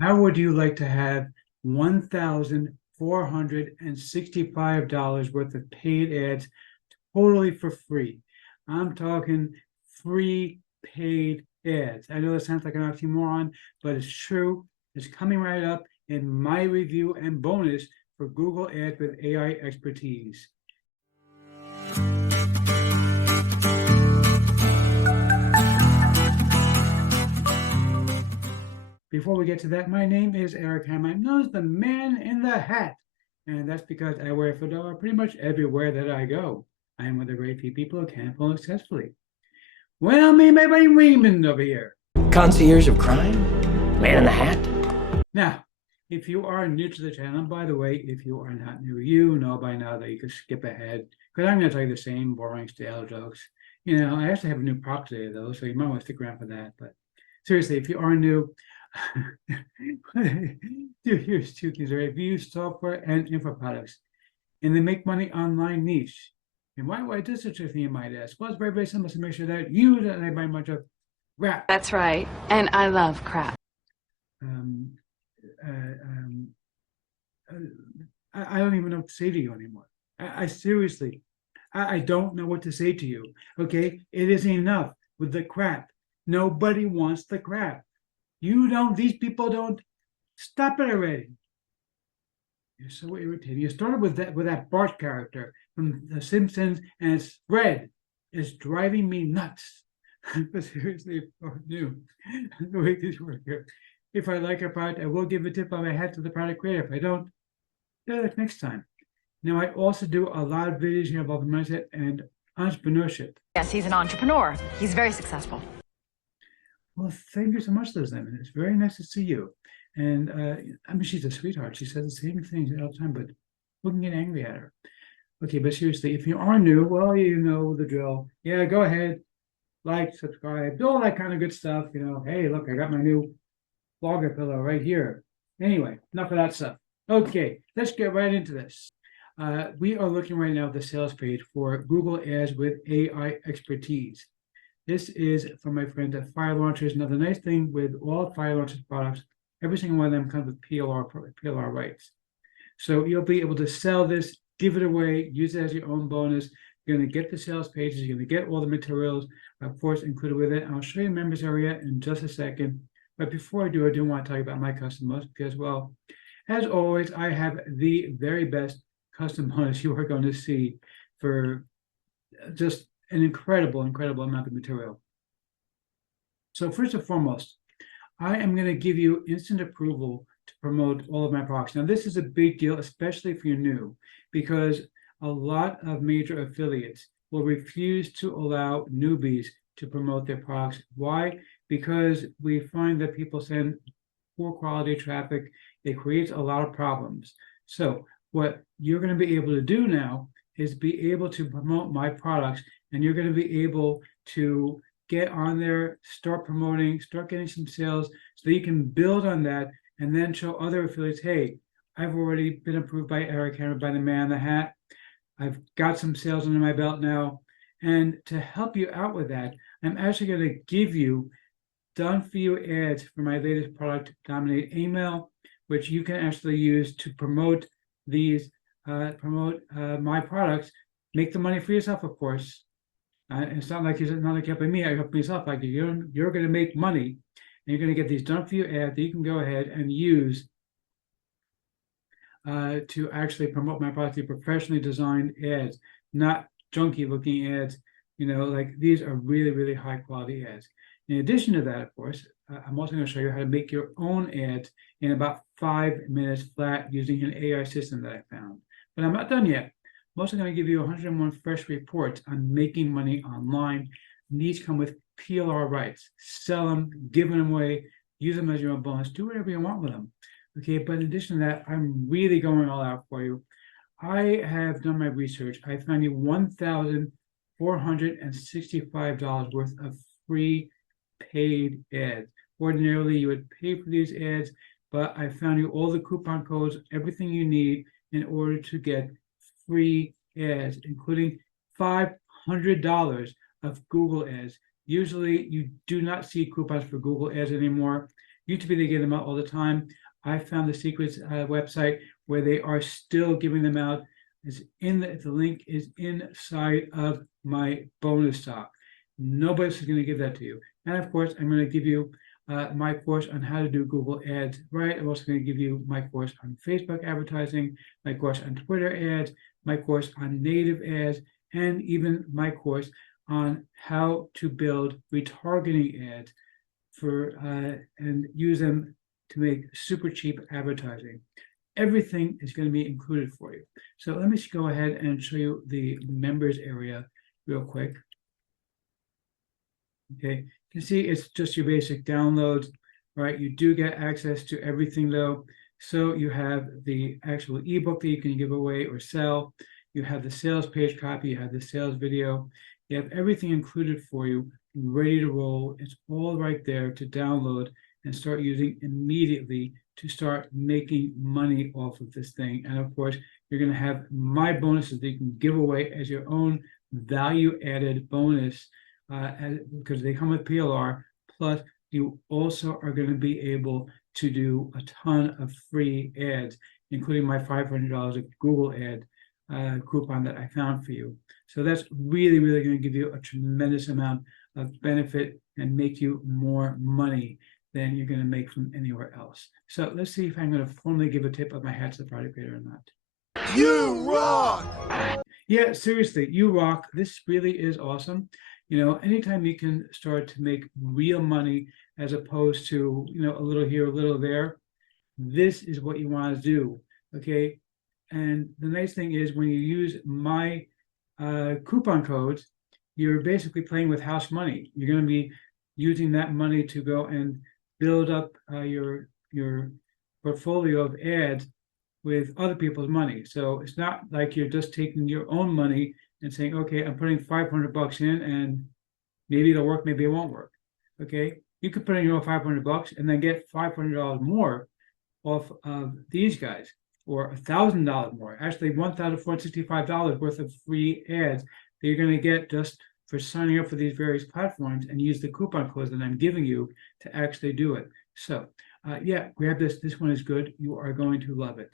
How would you like to have $1,465 worth of paid ads totally for free? I'm talking free paid ads. I know that sounds like an oxymoron, but it's true. It's coming right up in my review and bonus for Google Ads with AI expertise. Before we get to that, my name is Eric Ham. I'm known as the man in the hat, and that's because I wear a fedora pretty much everywhere that I go. I am one of the very few people who can pull successfully. Well, me, my buddy Raymond over here. Concierge of crime? Man in the hat? Now, if you are new to the channel, and by the way, if you are not new, you know by now that you can skip ahead, because I'm going to tell you the same boring stale jokes. You know, I actually have a new prop today, though, so you might want to stick around for that. But seriously, if you are new, here's two things, right? If you use software and info products, and they make money online niche. And why do I do such a thing, you might ask? Well, it's very, very simple to make sure that you don't buy much of crap. That's right. And I love crap. I don't even know what to say to you anymore. I seriously, I don't know what to say to you. Okay, it is enough with the crap. Nobody wants the crap. You don't, these people don't. Stop it already. You're so irritating. You started with that Bart character from The Simpsons, and it's red. It's driving me nuts. But seriously, new the way this works here. If I like a product, I will give a tip on my hat to the product creator. If I don't, that's next time. Now, I also do a lot of videos here about mindset and entrepreneurship. Yes, he's an entrepreneur. He's very successful. Well, thank you so much, Liz Lemon. It's very nice to see you. And I mean, she's a sweetheart. She says the same things all the time, but who can get angry at her? Okay, but seriously, if you are new, well, you know the drill. Yeah, go ahead, like, subscribe, do all that kind of good stuff. You know, hey, look, I got my new blogger pillow right here. Anyway, enough of that stuff. Okay, let's get right into this. We are looking right now at the sales page for Google Ads with AI expertise. This is from my friend at Fire Launchers. Now, the nice thing with all Fire Launchers products, every single one of them comes with PLR rights. So you'll be able to sell this, give it away, use it as your own bonus. You're going to get the sales pages. You're going to get all the materials, of course, included with it. I'll show you the members area in just a second. But before I do want to tell you about my customers because, well, as always, I have the very best custom bonus you are going to see for just an incredible amount of material. So first and foremost, I am going to give you instant approval to promote all of my products. Now, this is a big deal, especially if you're new, because a lot of major affiliates will refuse to allow newbies to promote their products. Why? Because we find that people send poor quality traffic. It creates a lot of problems. So what you're going to be able to do now is be able to promote my products, and you're going to be able to get on there, start promoting, start getting some sales so that you can build on that and then show other affiliates, hey, I've already been approved by Eric Hammer, by the man in the hat. I've got some sales under my belt now. And to help you out with that, I'm actually going to give you done for you ads for my latest product, Dominate Email, which you can actually use to promote these, my products, make the money for yourself, of course. It's not like you're helping me, I help myself. Like you're going to make money, and you're going to get these done for you ads that you can go ahead and use to actually promote my product. Professionally designed ads, not junky looking ads. You know, like these are really high quality ads. In addition to that, of course, I'm also going to show you how to make your own ads in about 5 minutes flat using an AI system that I found. But I'm not done yet. I'm also going to give you 101 fresh reports on making money online. And these come with PLR rights. Sell them, give them away, use them as your own bonus, do whatever you want with them. Okay, but in addition to that, I'm really going all out for you. I have done my research. I found you $1,465 worth of free paid ads. Ordinarily, you would pay for these ads, but I found you all the coupon codes, everything you need in order to get free ads, including $500 of Google ads. Usually, you do not see coupons for Google ads anymore. Used to be they give them out all the time. I found the Secrets website where they are still giving them out. It's in the link is inside of my bonus talk. Nobody else is going to give that to you. And of course, I'm going to give you my course on how to do Google ads, right? I'm also going to give you my course on Facebook advertising, my course on Twitter ads, my course on native ads, and even my course on how to build retargeting ads for and use them to make super cheap advertising. Everything is going to be included for you. So let me just go ahead and show you the members area real quick. Okay, you can see it's just your basic downloads, right? You do get access to everything though. So you have the actual ebook that you can give away or sell. You have the sales page copy, you have the sales video, you have everything included for you, ready to roll. It's all right there to download and start using immediately to start making money off of this thing. And of course, you're going to have my bonuses that you can give away as your own value added bonus because they come with PLR. Plus, you also are going to be able to do a ton of free ads, including my $500 of Google ad coupon that I found for you. So that's really, really going to give you a tremendous amount of benefit and make you more money than you're going to make from anywhere else. So let's see if I'm going to formally give a tip of my hat to the product creator or not. You rock! Yeah, seriously, you rock. This really is awesome. You know, anytime you can start to make real money as opposed to, you know, a little here, a little there, this is what you want to do. Okay. And the nice thing is when you use my coupon codes, you're basically playing with house money. You're going to be using that money to go and build up your portfolio of ads with other people's money. So it's not like you're just taking your own money and saying, okay, I'm putting $500 in and maybe it'll work, maybe it won't work. Okay, you could put in your own $500 and then get $500 more off of these guys, or $1,000 more. Actually, $1,465 worth of free ads that you're going to get just for signing up for these various platforms and use the coupon codes that I'm giving you to actually do it. So yeah, grab this. This one is good. You are going to love it.